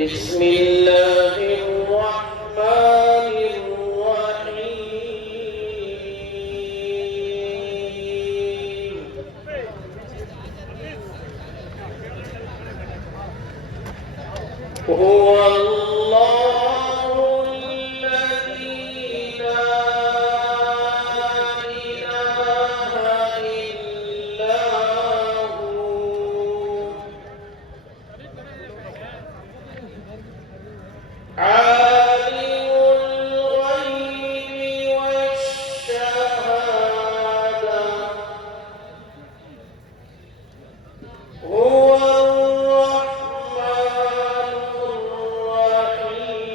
بسم الله الرحمن الرحيم هو الله الذي لا إله إلا هو عالم الغيب والشهادة هو الرحمن الرحيم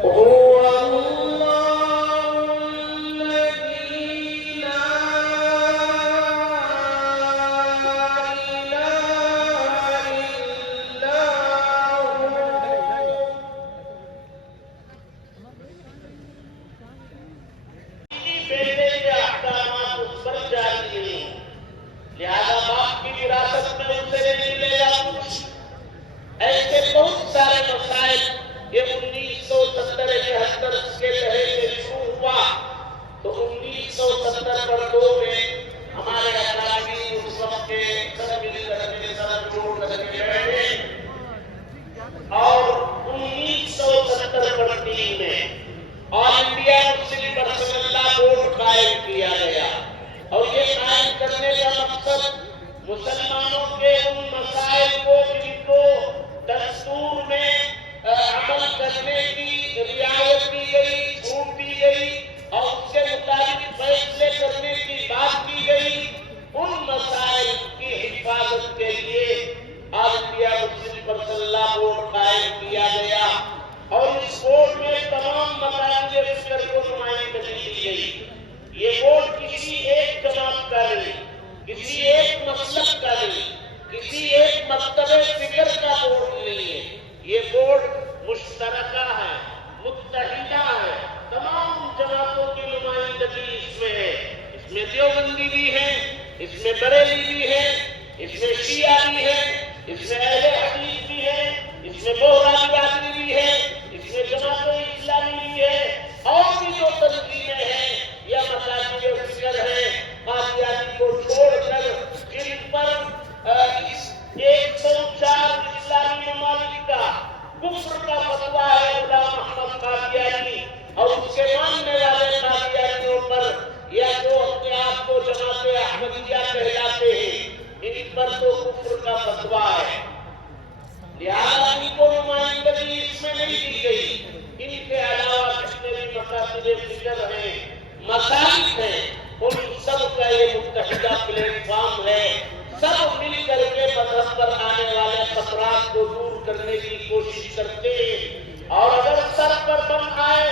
هو الله الذي لا لہذا باپ کی وراثت میں ان سے نہیں ملے گا کچھ. ایسے بہت سارے مسائل یہ 1970-71 کے لہے سے شروع ہوا تو 1972 میں ہمارے اکابرین اس وقت کے سب مل کر کے سر جوڑ کر کے بیٹھے اور 1973 میں آل انڈیا مسلم پرسنل لا بورڈ قائم کیا گیا. اور یہ قائم کرنے کا مقصد مسلمانوں کے ان مسائل کو جن کو دستور میں عمل کرنے کی رعایت کی گئی، چھوٹ دی گئی اور اس کے مطابق فیصلے کرنے کی بات کی گئی، ان مسائل کی حفاظت کے لیے آل انڈیا مسلم پرسنل لا بورڈ قائم کیا گیا. اور اس بورڈ میں تمام مذاہب فکر کو نمائندگی دی گئی. یہ بورڈ کسی ایک جماعت کا نہیں، کسی ایک مسلک کا نہیں، کسی ایک مکتب فکر کا بورڈ نہیں ہے. یہ بورڈ مشترکہ ہے، متحدہ ہے. تمام جماعتوں کی نمائندگی اس میں ہے. اس میں دیوبندی بھی ہے، اس میں بریلی بھی ہے، اس میں شیعہ بھی ہے، اس میں اہل حدیث بھی ہے، اس میں بہرا برادری بھی ہے، اس میں جماعت اسلامی بھی ہے. اور بھی جو تنظیمیں ہیں یا مساجد فکر ہے قادیانی کو چھوڑ کر جن پر اس 104 اسلامی ممالک کا کفر کا فتویٰ ہے غلام احمد قادیانی اور اس کے ماننے والے قادیانیوں پر یا جو اپنے آپ کو جماعت احمدیہ کہلاتے ہیں ان پر تو کفر کا فتویٰ ہے. لہذا ان کو نمائندگی اس میں نہیں دی گئی. ان کے علاوہ جتنے بھی مقاصد فکر ہیں، مسالک ہیں، ان سب کا یہ متحدہ پلیٹ فارم ہے. سب مل کر کے مذہب پر آنے والے خطرات کو دور کرنے کی کوشش کرتے ہیں. اور اگر سر پر بم آئے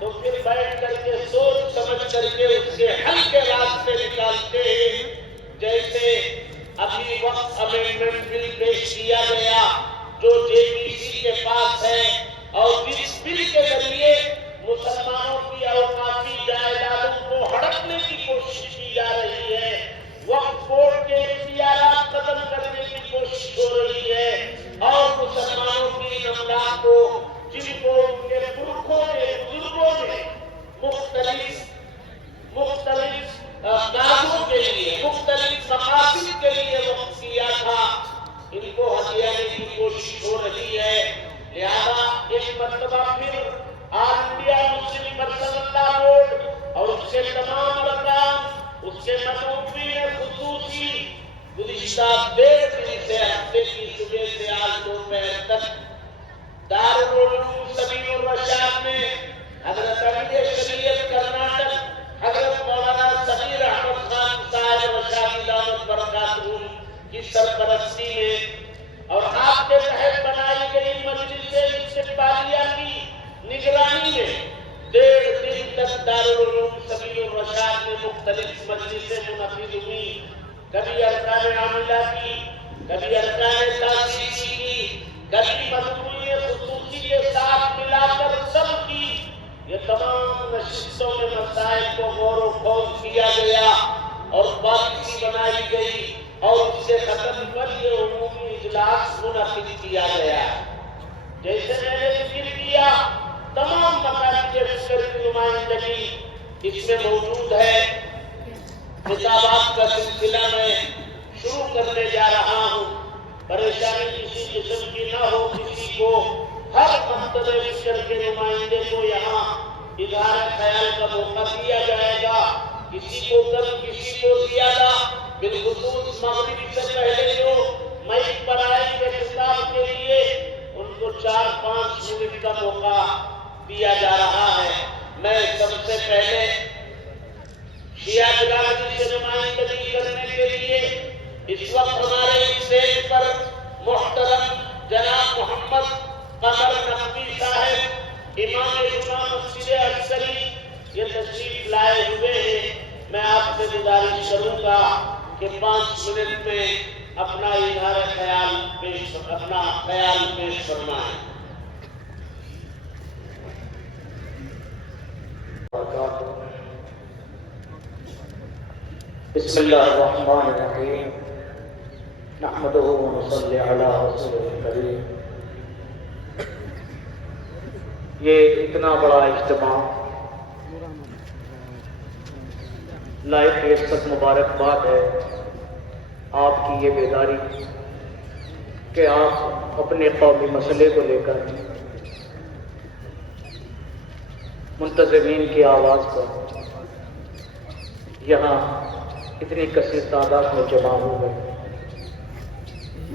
تو پھر بیٹھ کر کے سوچ سمجھ کر کے اس کے حل کے راستے نکالتے ہیں. جیسے ابھی وقت امینڈمنٹ بل پیش کیا گیا جو جے پی سی کے پاس ہے اور جس بل کے ذریعے مسلمانوں کی اوقافی جائیدادوں کو ہڑپنے کی کوشش کی جا رہی ہے. وقف بورڈ کے اختیارات ختم کرنے کی کوشش ہو رہی ہے اور مسلمانوں کی املاک کو جن کو ان کے پرکھوں نے بزرگوں نے مختلف کاموں کے لیے مختلف مقاصد کے لیے وقف کیا تھا ان کو ہتھیانے کی کوشش ہو رہی ہے. لہذا ایک مرتبہ پھر آل انڈیا مسلم پرسنل لا بورڈ اور اس کے تمام ارکان، اس کے مطلوبین خصوصی گزشتہ 1.5 دن سے ہفتے کی صبح سے آج دوپہر تک دارالعلوم سبیل الرشاد میں حضرت علی شریعت کرناٹک حضرت مولانا کی سرپرستی میں اور آپ کے تحت بنائی گئی مجلس استقبالیہ کی نگرانی میں 1.5 دن تک دارالعلوم سبیل الرشاد میں مختلف مجلسیں منعقد ہوئی. کبھی ارکان عاملہ کی، کبھی ارکان تاسیسی کی، کبھی مجموعی خصوصی کے ساتھ ملا کر سب کی. یہ تمام نشستوں میں مسائل کو غور و خوض کیا گیا اور پالیسی بنائی گئی اور اس سے ختم کر یہ عمومی اجلاس منعقد کیا گیا. جیسے میں نے ذکر کیا تمام مقاصد فکر کی نمائندگی اس میں موجود ہے. خطابات کا سلسلہ میں شروع کرنے جا رہا ہوں. پریشانی کسی قسم کی نہ ہو کسی کو. ہر مکتب فکر کے نمائندے کو یہاں اظہار خیال کا موقع دیا جائے گا. کسی کو کم کسی کو زیادہ. بالخصوص مغرب سے پہلے جو مائک پر آئیں گے خطاب کے لیے ان کو 4-5 منٹ کا موقع دیا جا رہا ہے. میں سب سے پہلے شیعہ برادری سے نمائندگی کرنے کے لیے اس وقت ہمارے اسٹیج پر محترم جناب محمد قمر نقوی صاحب امام جمعہ مسجد عسکری یہ تشریف لائے ہوئے ہیں. میں آپ سے گزارش کروں گا کہ 5 منٹ میں اپنا اظہار خیال پیش فرمائیں. بسم اللہ الرحمن الرحیم نحمدہ ونصلی علی رسولہ الکریم. یہ اتنا بڑا اجتماع لائق ہے، سب مبارکباد ہے آپ کی یہ بیداری کہ آپ اپنے قومی مسئلے کو لے کر منتظمین کی آواز پر یہاں اتنی کثیر تعداد میں جمع ہو گئے.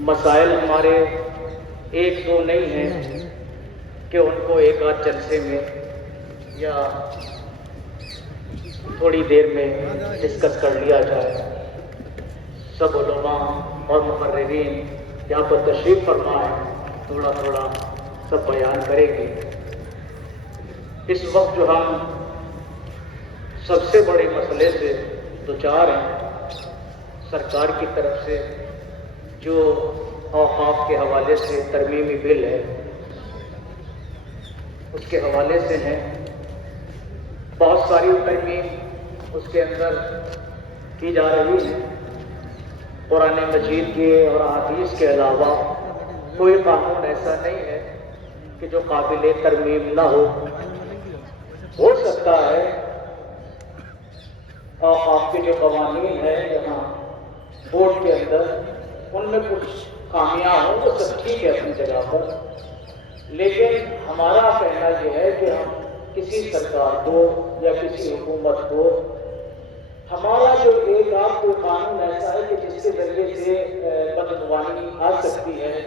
مسائل ہمارے 1-2 نہیں ہیں کہ ان کو ایک آدھ جلسے میں یا تھوڑی دیر میں ڈسکس کر لیا جائے. سب علماء اور مقررین یہاں پر تشریف فرمائیں، تھوڑا تھوڑا سب بیان کریں گے. اس وقت جو ہم سب سے بڑے مسئلے سے دوچار ہیں سرکار کی طرف سے جو اوقاف کے حوالے سے ترمیمی بل ہے اس کے حوالے سے ہیں. بہت ساری ترمیم اس کے اندر کی جا رہی ہے. قرآن مجید کے اور احادیث کے علاوہ کوئی قانون ایسا نہیں ہے کہ جو قابل ترمیم نہ ہو. ہو سکتا ہے آپ کے جو قوانین ہیں یہاں بورڈ کے اندر ان میں کچھ خامیاں ہوں، وہ سب ٹھیک ہے اپنی جگہ پر، لیکن ہمارا کہنا یہ ہے کہ ہم کسی سرکار کو یا کسی حکومت کو ہمارا جو ایک آپ کوئی قانون ایسا ہے کہ جس کے ذریعے سے بدعنوانی آ سکتی ہے،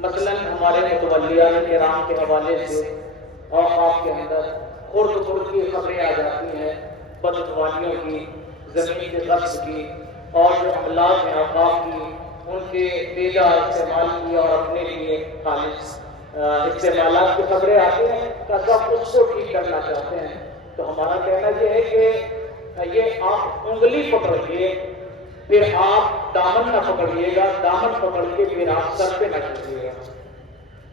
مثلاً ہمارے متولیان کرام کے حوالے سے اوقاف کے اندر خرد خرد کی خبریں آ جاتی ہیں بدعنوانیوں کی، زمین کے قبض کی اور جو املاک ہیں اوقاف کی ان کے بیجا استعمال کی اور اپنے لیے خالص استعمالات کی خبریں آتی ہیں کہ سب اس کو ٹھیک کرنا چاہتے ہیں. تو ہمارا کہنا یہ ہے کہ یہ آپ انگلی پکڑ کے پھر آپ دامن نہ پکڑیے گا، دامن پکڑ کے پھر آپ سر پہ نہ چڑھیے گا.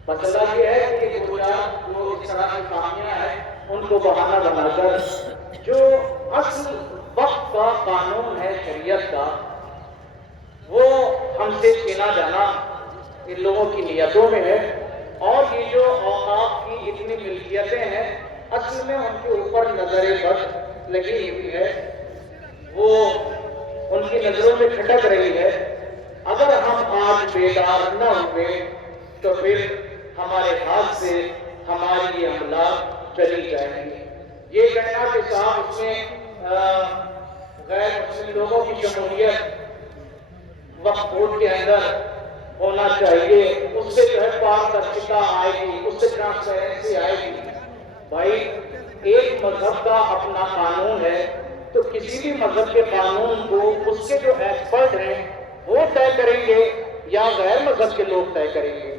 مسئلہ یہ ہے کہ جو اس طرح کی خامیاں ہیں ان کو بہانہ بنا کر جو اصل وقت کا قانون ہے شریعت کا وہ ہم سے چھینا جانا ان لوگوں کی نیتوں میں ہے. اور یہ جو اوقاف کی اتنی ملکیتیں ہیں اصل میں ان کے اوپر نظر بد لگی ہوئی ہے، وہ ان کی نظروں میں کھٹک رہی ہے. اگر ہم آج بیدار نہ ہوئے تو پھر ہمارے ہاتھ سے ہماری یہ املاک چلی جائیں گی. یہ کہنا کہ صاحب اس میں غیر مسلم لوگوں کی شمولیت وقت بورڈ کے اندر ہونا چاہیے، اس سے جو ہے پاردرشتا آئے گی، اس سے ٹرانسپیرنسی آئے گی. بھائی ایک مذہب کا اپنا قانون ہے تو کسی بھی مذہب کے قانون کو اس کے جو ایکسپرٹ ہیں وہ طے کریں گے یا غیر مذہب کے لوگ طے کریں گے؟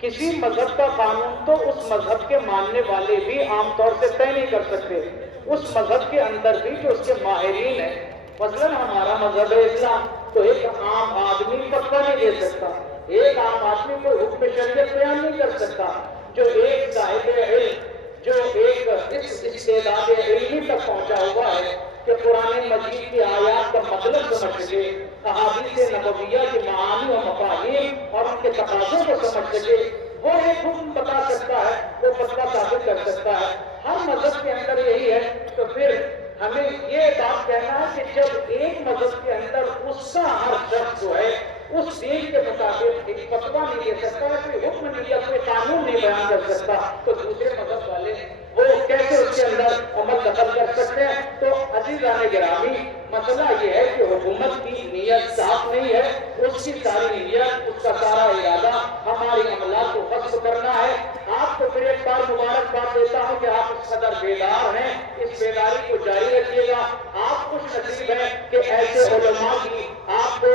کسی مذہب کا قانون تو اس مذہب کے ماننے والے بھی عام طور سے طے نہیں کر سکتے، اس مذہب کے اندر بھی جو اس کے ماہرین ہیں، مثلا ہمارا مذہب ہے اسلام، تو ایک عام آدمی فتویٰ نہیں دے سکتا، ایک عام آدمی کوئی حکم شریعت بیان نہیں کر سکتا۔ جو ایک صاحب علم، جو ایک اس استعداد علمی تک پہنچا ہوا ہے کہ قرآن مجید کی آیات کا مطلب سمجھ سکے، احادیث نبویہ کے معانی و مفاہیم اور ان کے تقاضوں کو سمجھ سکے، وہ ایک حکم بتا سکتا ہے، وہ فتویٰ ثابت کر سکتا ہے۔ ہر مذہب کے اندر یہی ہے، تو پھر ہمیں یہ بات کہنا ہے کہ جب ایک مذہب کے اندر اس کا ہر شخص جو ہے اس دین کے مطابق ایک فتویٰ نہیں دے سکتا، کوئی حکم نہیں یا کوئی قانون نہیں بیان کر سکتا، تو دوسرے مذہب والے وہ کیسے اس کے اندر عمل دخل کر سکتے ہیں؟ تو عزیزان گرامی، مسئلہ یہ ہے کہ حکومت کی نیت صاف نہیں ہے، اس کی ساری نیت، اس کا سارا ارادہ ہماری عملات کو غصب کرنا ہے۔ آپ کو پھر ایک بار مبارکباد دیتا ہوں کہ آپ اس قدر بیدار ہیں، اس بیداری کو جاری رکھیے گا۔ آپ خوش نصیب ہیں کہ ایسے علماء کی آپ کو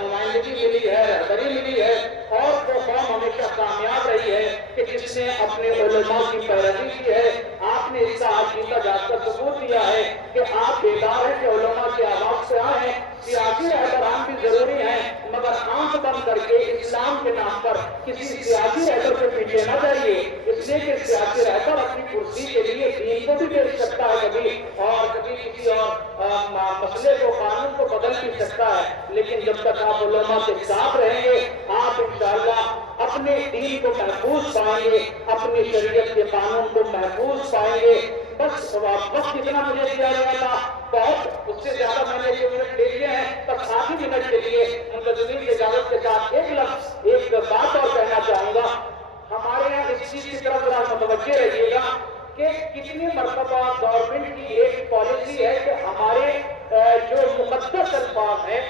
نمائندگی ملی ہے، رہبری ملی ہے، اور وہ قوم ہمیشہ کامیاب رہی ہے کہ جس نے اپنے علماء کی پیروی کی ہے۔ آپ نے اس کا آج جیتا جاگتا ثبوت دیا ہے کہ آپ بیدار ہیں کہ علماء کی آواز سے آئے ہیں۔ سیاسی رہبران بھی ضروری ہیں، مگر آنکھ بند کر کے اسلام کے نام پر کسی سیاسی رہبر کے پیچھے نہ جائیے، اس لیے کہ سیاسی رہبر اپنی کرسی کے لیے دین کو بھی بیچ سکتا ہے کبھی، اور کبھی کسی اور مسئلے کو، قانون کو بدل بھی سکتا ہے، لیکن جب تک آپ علماء کے ساتھ رہیں گے، آپ انشاءاللہ اپنے دین کو محفوظ پائیں گے، اپنی شریعت کے قانون کو محفوظ پائیں گے۔ بس وقت اتنا مجھے دیا گیا تھا، بہت اس سے زیادہ میں نے 6 منٹ لے لیے ہیں، بس آدھی منٹ کے لیے منتظمین کی اجازت کے ساتھ ایک لفظ، ایک بات اور کہنا چاہوں گا۔ ہمارے یہاں اس چیز کی طرف ذرا متوجہ رہیے گا کہ کتنی مرتبہ گورنمنٹ کی ایک پالیسی ہے کہ ہمارے جو مقدس الفاظ ہیں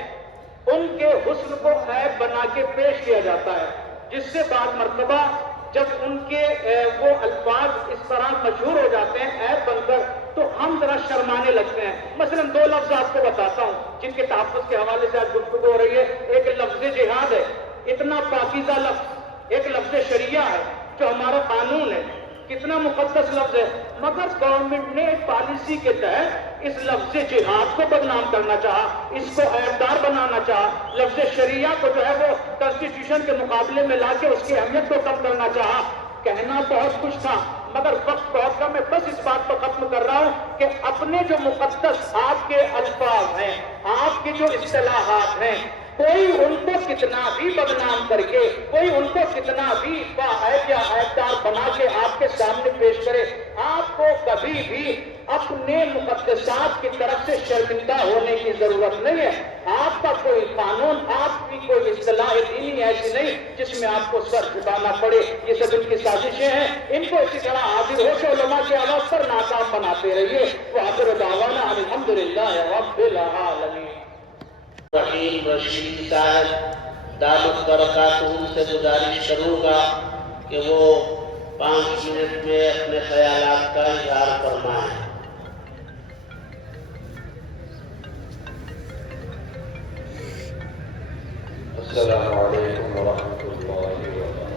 ان کے حسن کو عیب بنا کے پیش کیا جاتا ہے، جس سے بعض مرتبہ جب ان کے وہ الفاظ اس طرح مشہور ہو جاتے ہیں عیب بن کر، تو ہم ذرا شرمانے لگتے ہیں۔ مثلا 2 لفظ آپ کو بتاتا ہوں جن کے تحفظ کے حوالے سے آج گفتگو ہو رہی ہے۔ ایک لفظ جہاد ہے، اتنا پاکیزہ لفظ، ایک لفظ شریعہ ہے جو ہمارا قانون ہے، کتنا مقدس لفظ ہے، مگر گورنمنٹ نے ایک پالیسی کے تحت اس لفظ جہاد کو بدنام کرنا چاہا، اس کو عیبدار بنانا چاہا، لفظ شریعہ کو جو ہے وہ کنسٹیٹیوشن کے مقابلے میں لا کے اس کی اہمیت کو کم کرنا چاہا۔ کہنا بہت کچھ تھا مگر وقت بہت کم ہے، بس اس بات کو ختم کر رہا ہوں کہ اپنے جو مقدس آپ کے الفاظ ہیں، آپ کی جو اصطلاحات ہیں، کوئی ان کو کتنا بھی بدنام کر کے، کوئی ان کو کتنا بھی باعیب یا عیبدار بنا کے آپ کے سامنے پیش کرے، آپ کو کبھی بھی اپنے مقدسات کی طرف سے شرمندہ ہونے کی ضرورت نہیں ہے۔ آپ کا کوئی قانون، آپ کی کوئی اصطلاح دینی ایسی نہیں جس میں آپ کو سر جھکانا پڑے۔ یہ سب ان کی سازشیں ہیں، ان کو اسی طرح حاضر ہو کے علماء کی آواز پر ناکام بناتے رہیے۔ وآخر دعوانا الحمدللہ رب العالمین۔ رحیم رشید صاحب دامت برکاتہم سے گزارش کروں گا کہ وہ 5 منٹ میں اپنے خیالات کا اظہار فرمائیں۔ السلام علیکم ورحمۃ اللہ وبرکاتہ۔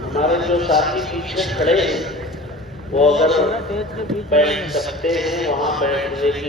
ہمارے جو ساتھی پیچھے کھڑے ہیں وہ اگر بیٹھ سکتے ہیں، وہاں بیٹھنے کی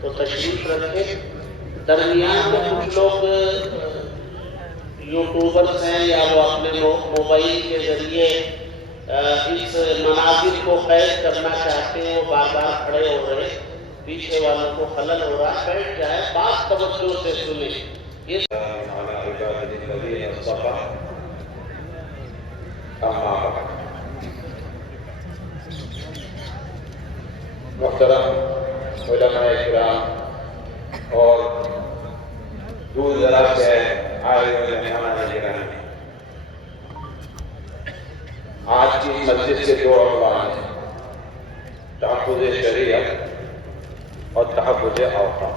تو تشریف رکھیں۔ درمیان میں کچھ لوگ یوٹیوبرز ہیں یا وہ اپنے موبائل کے ذریعے اس مناظر کو قید کرنا چاہتے ہیں، وہ بار بار کھڑے ہو رہے ہیں، پیچھے والوں کو خلل ہو رہا ہے، بیٹھ جائے، بات توجہ سے سنیں۔ یہ على عباد الذين اصطفى أما بعد۔ محترم علماء کرام اور دور دراز سے آئے ہوئے مہمان گرامی، آج کی مسجد کے 2 عنوان ہیں، تحفظ شریعت اور تحفظ اوقاف۔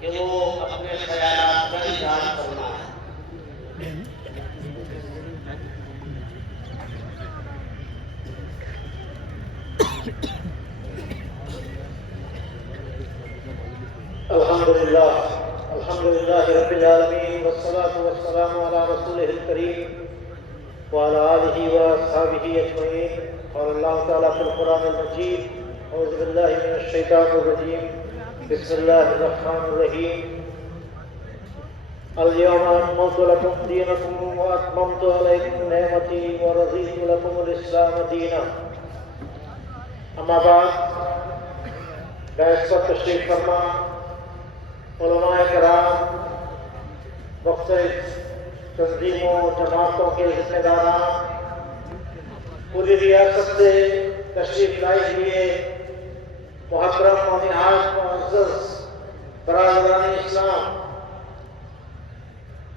کہ وہ اپنے خیالات کا اظہار کرنا ہے۔ الحمد للہ رب العالمین والصلاة والسلام علی رسولہ الکریم وعلی آلہ واصحابہ اجمعین۔ قال اللہ تعالیٰ فی القرآن المجید اعوذ باللہ من الشیطان الرجیم بسم اللہ الرحمن الرحیم اليوم اکملت لکم دینکم واتممت علیکم نعمتی ورضیت لکم الاسلام دینا۔ اما بعد، بیس پر تشریف فرما علماء کرام، مختلف تنظیموں جماعتوں کے ذمہ داران، پوری ریاست سے تشریف لائے ہوئے محترم و نہایت معزز برادران اسلام،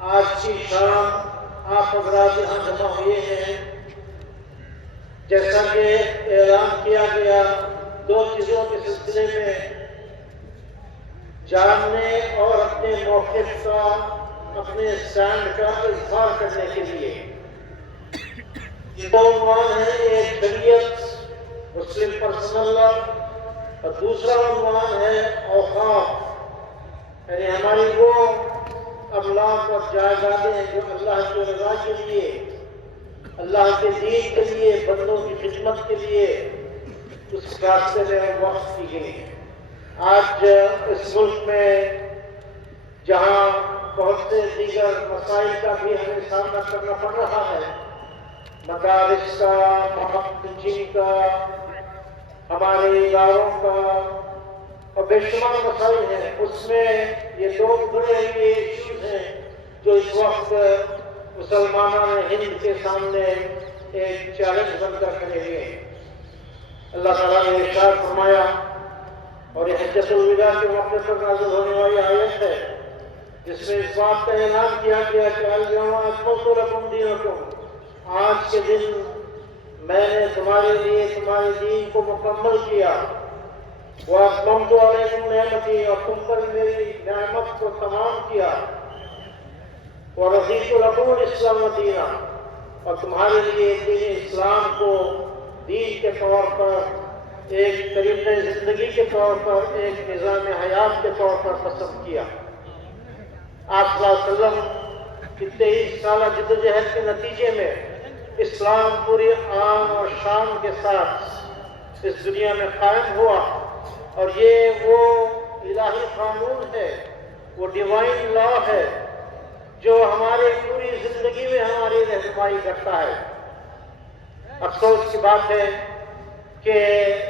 آج کی شام آپ حضرات یہاں جمع ہوئے ہیں۔ جیسا کہ اعلان کیا گیا، دو چیزوں کے سلسلے میں جاننے اور اپنے موقف کا، اپنے اسٹینڈ کا اظہار کرنے کے لیے۔ دو عنوان ہے، ایک شریعت مسلم پرسنل لا اور دوسرا عنوان ہے اوقاف، یعنی ہماری وہ املاک اور جائیدادیں جو اللہ کی رضا کے لیے، اللہ کے دین کے لیے، بندوں کی خدمت کے لیے اس راستے میں وقف کی گئی۔ آج اس ملک میں جہاں بہت سے دیگر مسائل کا بھی ہمیں سامنا کرنا پڑ رہا ہے، مدارس کا، محکمین کا، ہمارے اداروں کا اور بے شمار مسائل ہیں، اس میں یہ دو بڑے ایشوز ہیں جو اس وقت مسلمانان ہند کے سامنے ایک چیلنج بن کر کھڑے ہوئے ہیں۔ اللہ تعالیٰ نے ارشاد فرمایا، اور یہ حجۃ الوداع کے موقع پر نازل ہونے والی آیت ہے جس میں اس بات کا اعلان کیا گیا کہ اليوم اکملت لکم دینکم، آج کے دن میں نے تمہارے لیے تمہارے دین کو مکمل کیا، واتممت علیکم نعمتی، اور تم پر میری نعمت کو تمام کیا، ورضیت لکم الاسلام دینا، اور تمہارے لیے دین اسلام کو دین کے طور پر، ایک طریقۂ زندگی کے طور پر، ایک نظام حیات کے طور پر پسند کیا۔ آپ صلی اللہ علیہ وسلم کی 23 سالہ جدوجہد کے نتیجے میں اسلام پوری آن اور شان کے ساتھ اس دنیا میں قائم ہوا، اور یہ وہ الہی قانون ہے، وہ ڈیوائن لا ہے جو ہماری پوری زندگی میں ہماری رہنمائی کرتا ہے۔ افسوس کی بات ہے کہ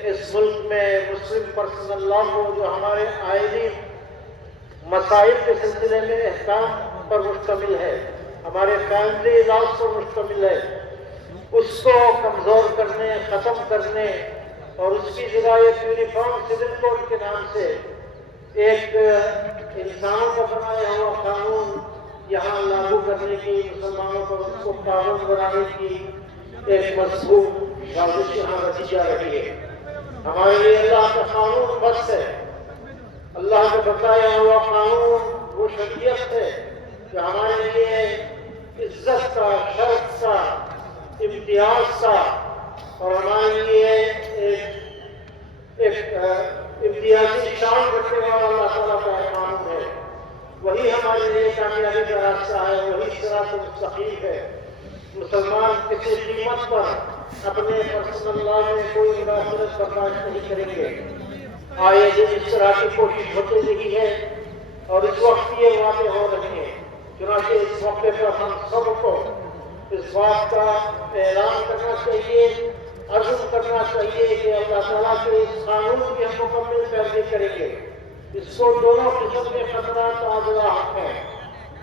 اس ملک میں مسلم پرسنل لا کو، جو ہمارے آئینی مسائل کے سلسلے میں احکام پر مشتمل ہے، ہمارے فیملی لاز پر مشتمل ہے، اس کو کمزور کرنے، ختم کرنے اور اس کی جگہ ایک یونیفارم سول کوڈ کے نام سے ایک انسانوں کا بنایا ہوا قانون یہاں لاگو کرنے کی، مسلمانوں پر اس کو پابند بنانے کی ایک مضبوط سازش یہاں رچی جا رہی ہے۔ ہمارے لیے اللہ کا قانون بس ہے، اللہ کا بتایا ہوا قانون وہ شریعت ہے جو ہمارے لیے عزت کا، شرف کا، امتیاز کا اور ہمارے لیے ایک امتیازی شان رکھنے والا اللہ تعالیٰ کا قانون ہے۔ وہی ہمارے لیے کامیابی کا راستہ ہے، وہی صراط مستقیم ہے۔ مسلمان کسی قیمت پر اپنے پرسنل لا میں کوئی مداخلت برداشت نہیں کریں گے۔ آئے دن اس طرح کی کوشش ہوتی رہی ہے اور اس وقت یہ واقع ہو رہے ہیں، چنانچہ اس موقع پر ہم سب کو اس بات کا اعلان کرنا چاہیے، عزم کرنا چاہیے کہ اللہ تعالیٰ کے اس قانون کی ہم مکمل پیروی کریں گے۔ اس کو دونوں قسم کے خطرات آزاد ہیں،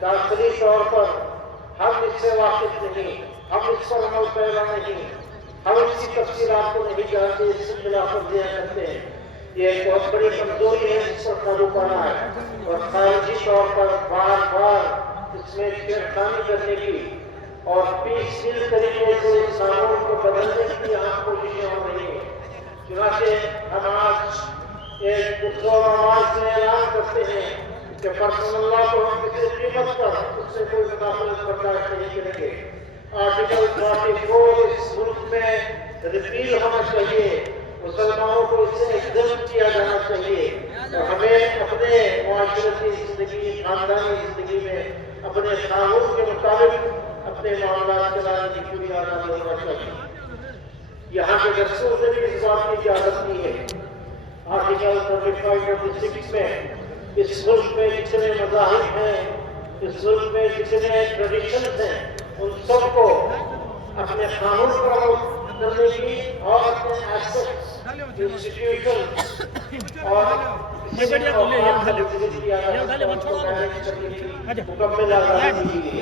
داخلی طور پر ہم اس سے واقف نہیں، ہم اس پر عمل پیرا نہیں، ہم اس کی تفصیلات کو نہیں جانتے، اس سے خلافت دیا کرتے ہیں۔ یہ ایک بہت بڑی کمزوری ہے، اس پر قابو پانا ہے، اور خارجی طور پر بار بار اس میں چھیڑخانی کرنے کی اور پیسفل طریقے سے قانون کو بدلنے کی یہاں کوششیں ہو رہی ہیں۔ چنانچہ ہم آج ایک دوسروں آواز میں اعلان کرتے ہیں کہ پرسنل لا کو ہم کسی قیمت پر اس سے کوئی مداخلت برداشت نہیں کریں گے۔ آرٹیکل 44 اس ملک میں ریپیل ہونا چاہیے، مسلمانوں کو اس سے ایگزمپٹ کیا جانا چاہیے، اور ہمیں اپنے معاشرتی زندگی، خاندانی زندگی میں اپنے قانون کے مطابق اپنے معاملات چلانے کی پوری آزادی ہونا چاہیے۔ یہاں کے دستور سے بھی اس بات کی اجازت نہیں ہے۔ آرٹیکل 35 میں اس ملک میں جتنے مذاہب ہیں، اس ملک میں جتنے ٹریڈیشنز ہیں، ان سب کو اپنے قانون پر عمل کرنے کی اور اپنے ایسپیکٹس، انسٹیٹیوشن اور مکمل آزادی دی گئی۔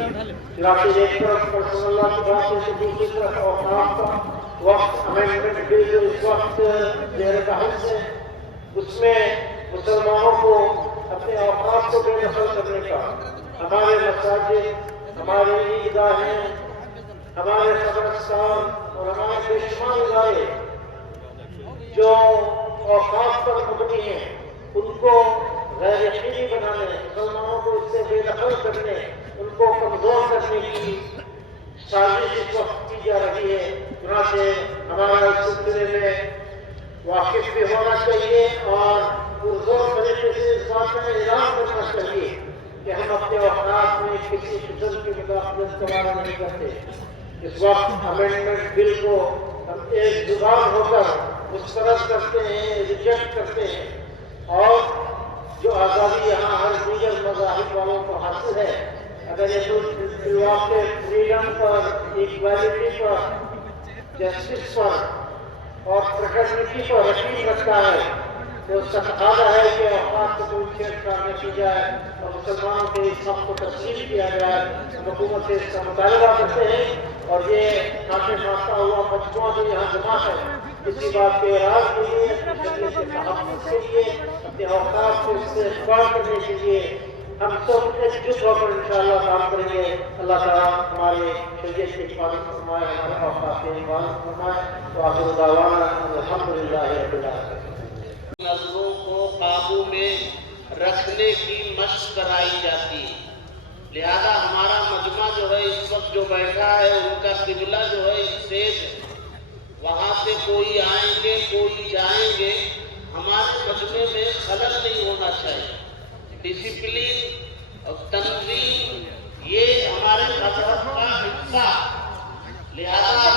چنانچہ ایک طرف پرسنل لا کی بات ہے تو دوسری طرف اوقاف کا وقت امینڈمنٹ بل جو اس وقت زیر بحث ہے، اس میں مسلمانوں کو اپنے اوقاف کو بے دخل کرنے کا، ہمارے مساجد، ہمارے عیدگاہیں، ہمارے قبرستان اور ہمارے بے شمار ادارے جو اوقاف پر مبنی ہیں، ان کو غیر یقینی بنانے، مسلمانوں کو اس سے بے دخل کرنے، ان کو کمزور کرنے کی سازش اس وقت کی جا رہی ہے۔ چنانچہ ہمارا اس سلسلے میں واقف بھی ہونا چاہیے اور پرزور طریقے سے اس بات کا اعلان کرنا چاہیے کہ ہم اپنے اوقات میں کسی قسم کی مداخلت قبول نہیں کرتے۔ اس وقت امینڈمنٹ بل کو ہم ایک زبان ہو کر مسترد کرتے ہیں، ریجیکٹ کرتے ہیں، اور جو آزادی یہاں ہر دیگر مذاہب والوں کو حاصل ہے، اگر یہ بالواقع فریڈم پر، ایکویلٹی پر، جسٹس پر اور فریٹرنیٹی پر یقین رکھتا ہے تو اس کا تقاضا ہے کہ اوقات کو کوئی چھیڑ چھاڑ نہ کی جائے اور مسلمانوں کے اس حق کو تسلیم کیا جائے۔ حکومت سے اس کا مطالبہ کرتے ہیں اور یہ ناطے مانتا ہوا مجموعہ جو یہاں جمع ہے، اسی بات کے اعراض کے لیے، اپنے شریعت کے تحفظ کے لیے، اپنے اوقات کو اس سے اخبار کرنے کے لیے ہم سب ایکجٹ ہو کر انشاءاللہ کام کریں گے۔ اللہ تعالیٰ ہمارے شریعت کی حفاظت فرمائے، ہمارے اوقات کی حفاظت فرمائے۔ وآخر دعوانا الحمدللہ رب العالمین۔ نظروں کو قابو میں رکھنے کی مشق کرائی جاتی ہے، لہذا ہمارا مجمع جو ہے اس وقت جو بیٹھا ہے، ان کا قبلہ جو ہے اسٹیج ہے، وہاں سے کوئی آئیں گے کوئی جائیں گے، ہمارے مجمع میں خلل نہیں ہونا چاہیے۔ ڈسپلن اور تنظیم یہ ہمارے مذہب کا حصہ، لہذا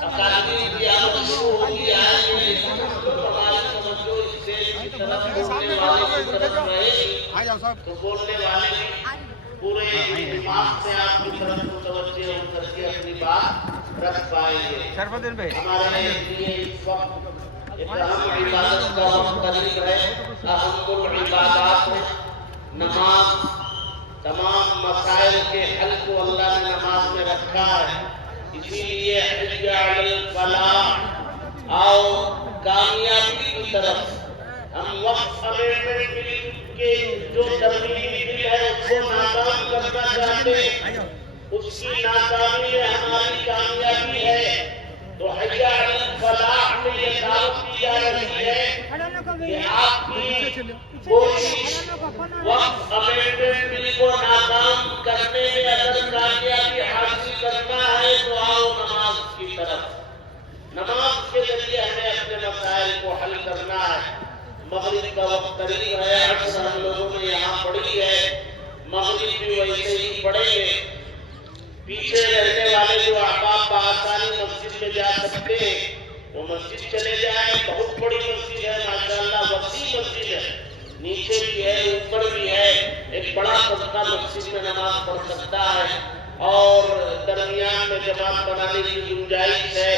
اکادمی کی آمد شروع ہوگی، آئیں گے ہماری توجہ اسٹیج کی طرف بولنے والے کی طرف رہے گی، تو بولنے والے بھی پورے دماغ سے آپ کی طرف متوجہ ہو کر کے اپنی بات رکھ پائیں گے۔ ہمارے لیے اس وقت اہم عبادت کا وقت قریب ہے، اہم العبادات ہے نماز۔ تمام مسائل کے حل کو اللہ نے نماز میں رکھا ہے، اسی لیے حی علی الفلاح، آؤ کامیابی کی طرف۔ ہم وقت امینڈمنٹ بل کے جو ترمیمی بل ہے اس کو ناکام کرنا چاہتے ہیں، اس کی ناکامی میں ہماری کامیابی ہے، تو حی علی الفلاح میں یہ دعوت دی جا رہی ہے کہ آپ کی کوشش وقت امینڈمنٹ بل کو ناکام کرنے میں اگر کامیابی حاصل کرنا ہے تو آؤ نماز کی طرف۔ نماز کے ذریعے ہمیں اپنے مسائل کو حل کرنا ہے۔ مغرب کا وقت قریب ہے، عصر ہم لوگوں نے یہاں پڑھی ہے، مغرب بھی ویسے ہی پڑھیں گے۔ پیچھے رہنے والے جو احباب بآسانی مسجد میں جا سکتے ہیں وہ مسجد چلے جائیں، بہت بڑی مسجد ہے ماشاءاللہ، وسیع مسجد ہے، نیچے بھی ہے اوپر بھی ہے، ایک بڑا طبقہ مسجد میں نماز پڑھ سکتا ہے، اور درمیان میں جماعت بنانے کی گنجائش ہے۔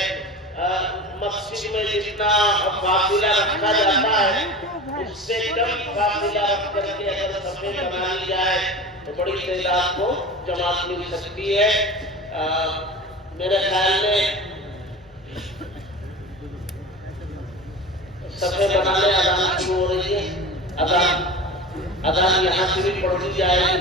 مسجد میں جتنا فاصلہ رکھا جاتا ہے اس سے کم فاصلہ رکھ کر کے اگر صفیں بنائی جائے تو بڑی تعداد کو جماعت مل سکتی ہے۔ میرے خیال میں صفیں بنانے اذان شروع ہو رہی ہے، اذان یہاں سے بھی پڑھ دی جائے گی۔